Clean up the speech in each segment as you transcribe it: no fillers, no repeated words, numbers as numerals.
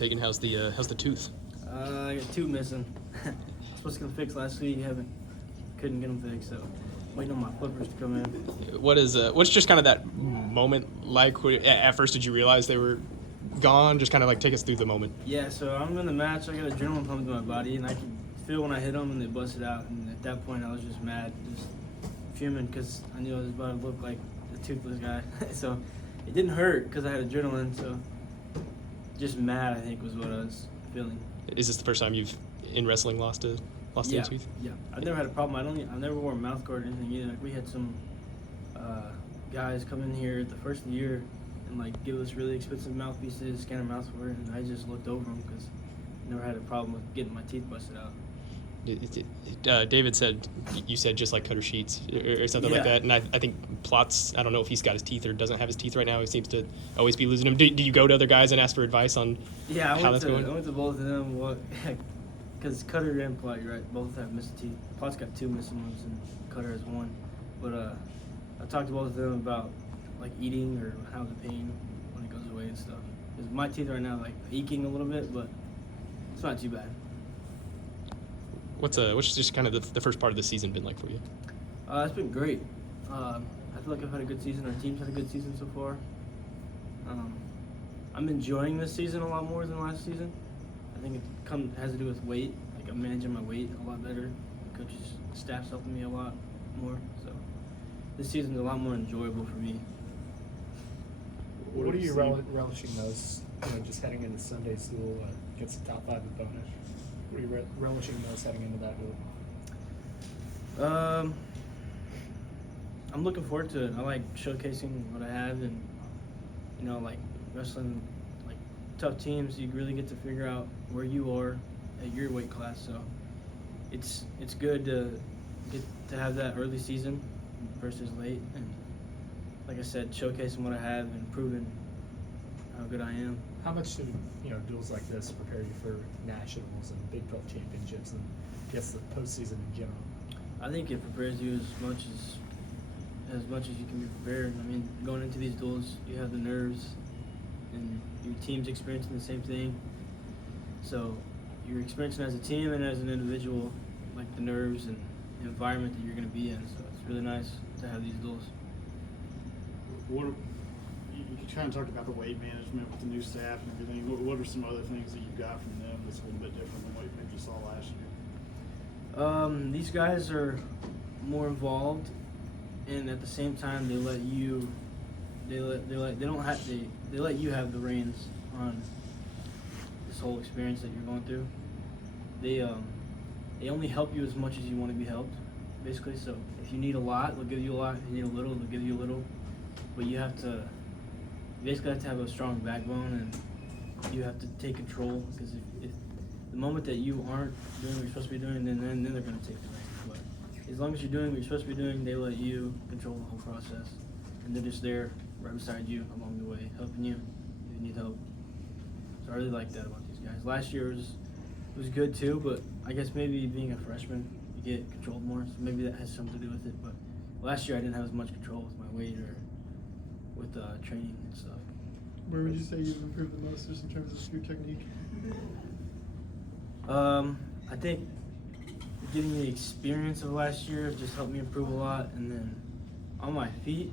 Tagen, how's the tooth? I got two missing. I was supposed to get them fixed last week. Couldn't get them fixed, so waiting on my flippers to come in. What's just kind of that moment like? At first, did you realize they were gone? Just kind of like take us through the moment. Yeah, so I'm in the match. I got adrenaline pumping through my body, and I can feel when I hit them and they bust it out. And at that point, I was just mad, just fuming because I knew I was about to look like the toothless guy. So it didn't hurt because I had adrenaline. So just mad, I think, was what I was feeling. Is this the first time you've in wrestling lost a tooth? Yeah. I've never had a problem. I never wore a mouth guard or anything either. Like we had some guys come in here the first year and like give us really expensive mouthpieces, scan our mouths for it, and I just looked over them because I never had a problem with getting my teeth busted out. David said, you said just like cutter sheets or something like that, and I think Plotz, I don't know if he's got his teeth or doesn't have his teeth right now. He seems to always be losing them. Do you go to other guys and ask for advice on how that's going? I went to both of them. Because Cutter and Plot, you're right, both have missing teeth. Plot's got two missing ones and Cutter has one. But I talked to both of them about like eating or how the pain when it goes away and stuff. Because my teeth right now like aching a little bit, but it's not too bad. What's just kind of the first part of the season been like for you? It's been great. I feel like I've had a good season. Our team's had a good season so far. I'm enjoying this season a lot more than last season. I think it has to do with weight. Like I'm managing my weight a lot better. The coach's staff's helping me a lot more. So this season's a lot more enjoyable for me. What are you relishing most? Just heading into Sunday school against the top 5 opponent. What are you relishing most heading into that move? I'm looking forward to it. I like showcasing what I have, and like wrestling like tough teams. You really get to figure out where you are at your weight class. So it's good to get to have that early season versus late, and like I said, showcasing what I have and proving how good I am. How much do duels like this prepare you for nationals and Big 12 championships and I guess the postseason in general? I think it prepares you as much as you can be prepared. I mean, going into these duels, you have the nerves, and your team's experiencing the same thing. So you're experiencing as a team and as an individual, like the nerves and the environment that you're going to be in. So it's really nice to have these duels. You kind of talked about the weight management with the new staff and everything. What are some other things that you got from them that's a little bit different than what you saw last year? These guys are more involved, and at the same time, they let you have the reins on this whole experience that you're going through. They only help you as much as you want to be helped, basically. So if you need a lot, they'll give you a lot. If you need a little, they'll give you a little. But you basically have to have a strong backbone, and you have to take control, because if the moment that you aren't doing what you're supposed to be doing, then they're going to take the reins. But as long as you're doing what you're supposed to be doing, they let you control the whole process, and they're just there right beside you along the way, helping you if you need help. So I really like that about these guys. Last year was good too, but I guess maybe being a freshman, you get controlled more, so maybe that has something to do with it. But last year I didn't have as much control with my weight or with training and stuff. Where would you say you've improved the most just in terms of your technique? I think getting the experience of last year just helped me improve a lot, and then on my feet,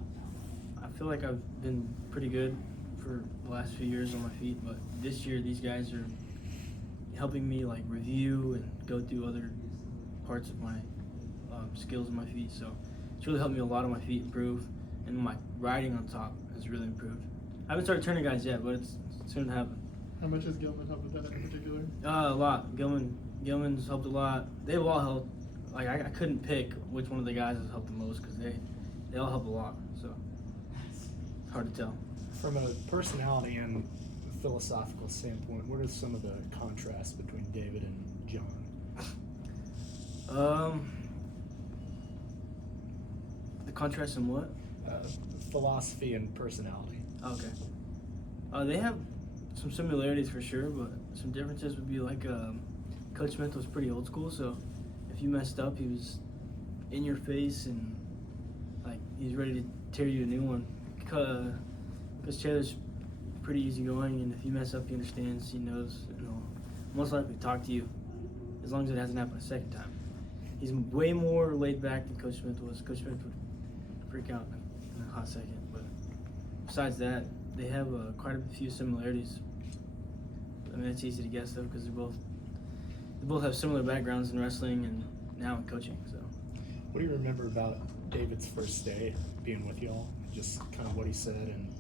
I feel like I've been pretty good for the last few years on my feet, but this year these guys are helping me like review and go through other parts of my skills on my feet, so it's really helped me a lot on my feet improve, and my riding on top has really improved. I haven't started turning guys yet, but it's soon to happen. How much has Gilman helped with that in particular? A lot. Gilman's helped a lot. They've all helped. Like I couldn't pick which one of the guys has helped the most, because they all help a lot. So it's hard to tell. From a personality and philosophical standpoint, what are some of the contrasts between David and John? The contrast in what? Philosophy and personality. Okay. They have some similarities for sure, but some differences would be like Coach Smith was pretty old school, so if you messed up, he was in your face and like he's ready to tear you a new one. Coach Taylor's pretty easygoing, and if you mess up, he understands. He knows, and he'll most likely talk to you, as long as it hasn't happened a second time. He's way more laid back than Coach Smith was. Coach Smith would freak out in a hot second, but besides that, they have quite a few similarities. I mean, it's easy to guess though, because they both have similar backgrounds in wrestling and now in coaching. So, What do you remember about David's first day being with y'all? Just kind of what he said and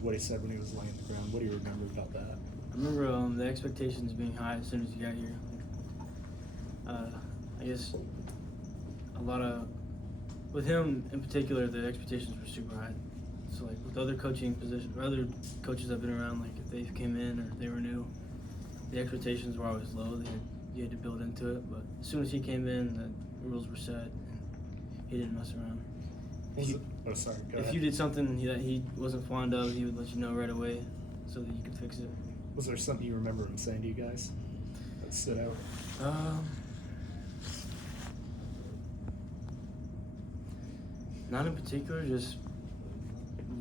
what he said when he was laying on the ground. What do you remember about that? I remember the expectations being high as soon as you got here. I guess with him in particular, the expectations were super high. So like with other coaching positions, or other coaches I've been around, like if they came in or if they were new, the expectations were always low. You had to build into it. But as soon as he came in, the rules were set, and he didn't mess around. If you did something that he wasn't fond of, he would let you know right away so that you could fix it. Was there something you remember him saying to you guys that stood out? Not in particular, just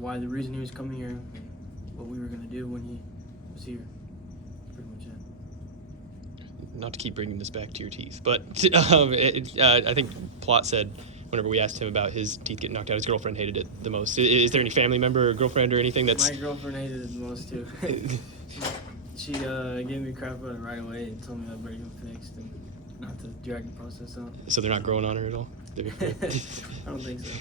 the reason he was coming here and what we were going to do when he was here. That's pretty much it. Not to keep bringing this back to your teeth, but I think Plot said whenever we asked him about his teeth getting knocked out, his girlfriend hated it the most. Is there any family member or girlfriend or anything that's... My girlfriend hated it the most, too. She gave me crap about it right away and told me I'd better get it fixed and not to drag the process out. So they're not growing on her at all? I don't think so.